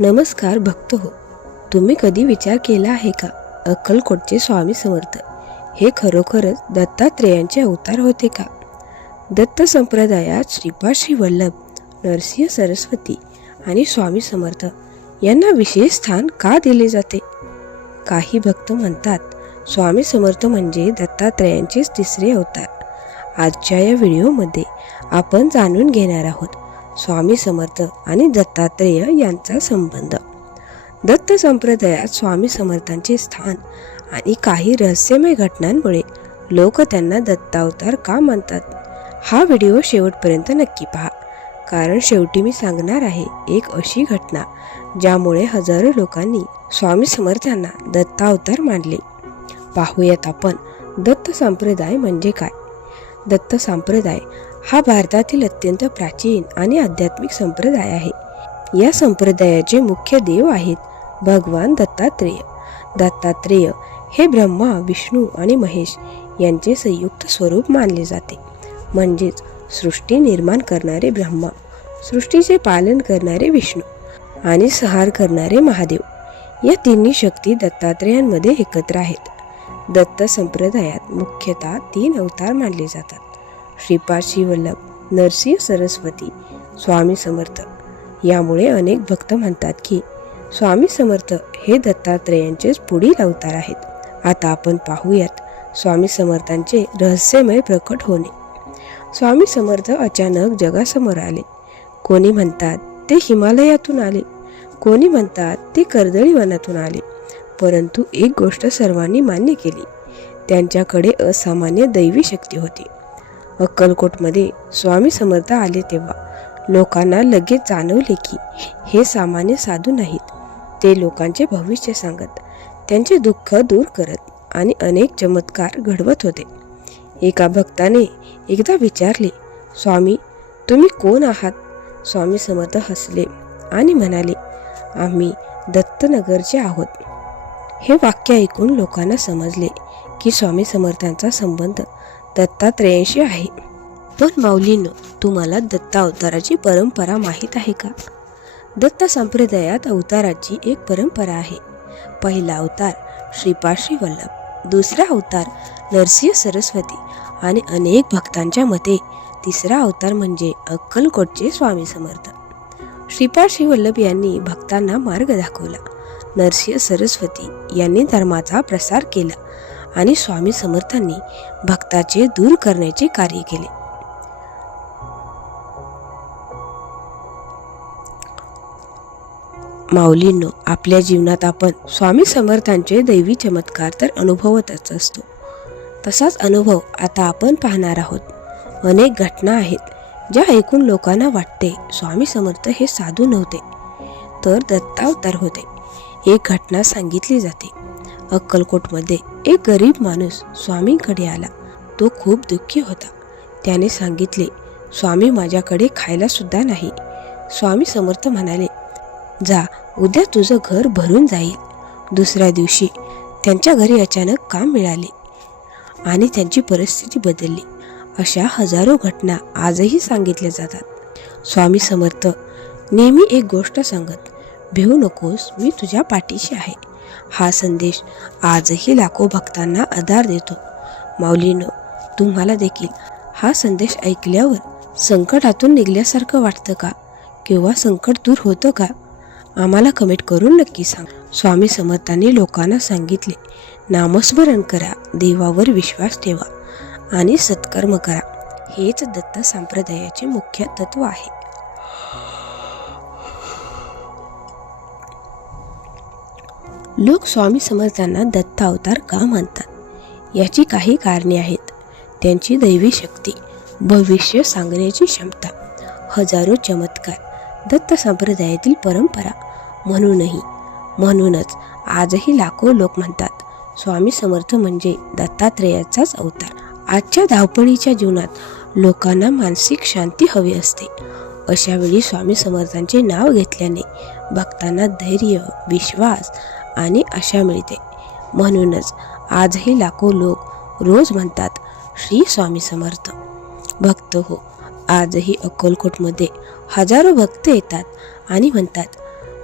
नमस्कार भक्त हो. तुम्ही कधी विचार केला आहे का, अक्कलकोटचे स्वामी समर्थ हे खरोखरच दत्तात्रेयांचे अवतार होते का? दत्त संप्रदायात श्रीपाद श्री वल्लभ, नरसिंह सरस्वती आणि स्वामी समर्थ यांना विशेष स्थान का दिले जाते? काही भक्त म्हणतात स्वामी समर्थ म्हणजे दत्तात्रेयांचेच तिसरे अवतार. आजच्या या व्हिडिओमध्ये आपण जाणून घेणार आहोत स्वामी समर्थ आणि दत्तात्रेय यांचा संबंध, दत्त संप्रदायात स्वामी समर्थांचे स्थान आणि काही रहस्यमय घटनांमुळे लोक त्यांना दत्तावतार का मानतात. हा व्हिडिओ शेवटपर्यंत नक्की पहा, कारण शेवटी मी सांगणार आहे एक अशी घटना ज्यामुळे हजारो लोकांनी स्वामी समर्थांना दत्तावतार मानले. पाहूयात आपण दत्त संप्रदाय म्हणजे काय. दत्त संप्रदाय हा भारतातील अत्यंत प्राचीन आणि आध्यात्मिक संप्रदाय आहे. या संप्रदायाचे मुख्य देव आहेत भगवान दत्तात्रेय. दत्तात्रेय हे ब्रह्मा, विष्णू आणि महेश यांचे संयुक्त स्वरूप मानले जाते. म्हणजेच सृष्टी निर्माण करणारे ब्रह्मा, सृष्टीचे पालन करणारे विष्णू आणि संहार करणारे महादेव, या तिन्ही शक्ती दत्तात्रेयांमध्ये एकत्र आहेत. दत्त संप्रदायात मुख्यतः 3 अवतार मानले जातात: श्रीपाद श्री वल्लभ, नरसिंह सरस्वती, स्वामी समर्थ. यामुळे अनेक भक्त म्हणतात की स्वामी समर्थ हे दत्तात्रेयांचेच पुढील अवतार आहेत. आता आपण पाहूयात स्वामी समर्थांचे रहस्यमय प्रकट होणे. स्वामी समर्थ अचानक जगासमोर आले. कोणी म्हणतात ते हिमालयातून आले, कोणी म्हणतात ते कर्दळी वनातून आले. परंतु एक गोष्ट सर्वांनी मान्य केली, त्यांच्याकडे असामान्य दैवी शक्ती होती. अक्कलकोटमध्ये स्वामी समर्थ आले तेव्हा लोकांना लगेच जाणवले की हे सामान्य साधू नाहीत. ते लोकांचे भविष्य सांगत, त्यांचे दुःख दूर करत आणि अनेक चमत्कार घडवत होते. एका भक्ताने एकदा विचारले, स्वामी तुम्ही कोण आहात? स्वामी समर्थ हसले आणि म्हणाले, आम्ही दत्तनगरचे आहोत. हे वाक्य ऐकून लोकांना समजले की स्वामी समर्थांचा संबंध दत्तात्रेयांशी आहे. पण माऊलींनो, तुम्हाला दत्त अवताराची परंपरा माहीत आहे का? दत्त संप्रदायात अवताराची एक परंपरा आहे. पहिला अवतार श्रीपाद श्री वल्लभ, दुसरा अवतार नरसिंह सरस्वती आणि अनेक भक्तांच्या मते तिसरा अवतार म्हणजे अक्कलकोटचे स्वामी समर्थ. श्रीपाद श्री वल्लभ यांनी भक्तांना मार्ग दाखवला, नरसिंह सरस्वती यांनी धर्माचा प्रसार केला आणि स्वामी समर्थांनी भक्ताचे दूर करण्याचे कार्य केले. माऊलींनो, आपल्या जीवनात आपण स्वामी समर्थांचे दैवी चमत्कार तर अनुभवतच असतो. तसाच अनुभव आता आपण पाहणार आहोत. अनेक घटना आहेत ज्या ऐकून लोकांना वाटते स्वामी समर्थ हे साधू नव्हते तर दत्तावतार होते. एक घटना सांगितली जाते. अक्कलकोटमध्ये एक गरीब माणूस स्वामींकडे आला. तो खूप दुःखी होता. त्याने सांगितले, स्वामी माझ्याकडे खायला सुद्धा नाही. स्वामी समर्थ म्हणाले, जा, उद्या तुझं घर भरून जाईल. दुसऱ्या दिवशी त्यांच्या घरी अचानक काम मिळाले आणि त्यांची परिस्थिती बदलली. अशा हजारो घटना आजही सांगितल्या जातात. स्वामी समर्थ नेहमी एक गोष्ट सांगत, भिवू नकोस, मी तुझ्या पाठीशी आहे. हा संदेश आजही लाखो भक्तांना आधार देतो. माऊलीनो, तुम्हाला देखील हा संदेश ऐकल्यावर संकटातून निघल्यासारखं वाटतं का? किंवा संकट दूर होतं का? आम्हाला कमेंट करून नक्की सांग. स्वामी समर्थांनी लोकांना सांगितले, नामस्मरण करा, देवावर विश्वास ठेवा आणि सत्कर्म करा. हेच दत्त संप्रदायाचे मुख्य तत्व आहे. लोक स्वामी समर्थांना दत्त अवतार का मानतात? याची काही कारणे आहेत. त्यांची दैवी शक्ती, भविष्य सांगण्याची क्षमता, हजारो चमत्कार, दत्त संप्रदायातील परंपरा. म्हणूनच आजही लाखो लोक म्हणतात स्वामी समर्थ म्हणजे दत्तात्रेयाचाच अवतार. आजच्या धावपळीच्या जीवनात लोकांना मानसिक शांती हवी असते. अशा वेळी स्वामी समर्थांचे नाव घेतल्याने भक्तांना धैर्य, विश्वास आणि आशा मिळते. म्हणूनच आजही लाखो लोक रोज म्हणतात श्री स्वामी समर्थ. भक्त हो, आजही अक्कलकोटमध्ये हजारो भक्त येतात आणि म्हणतात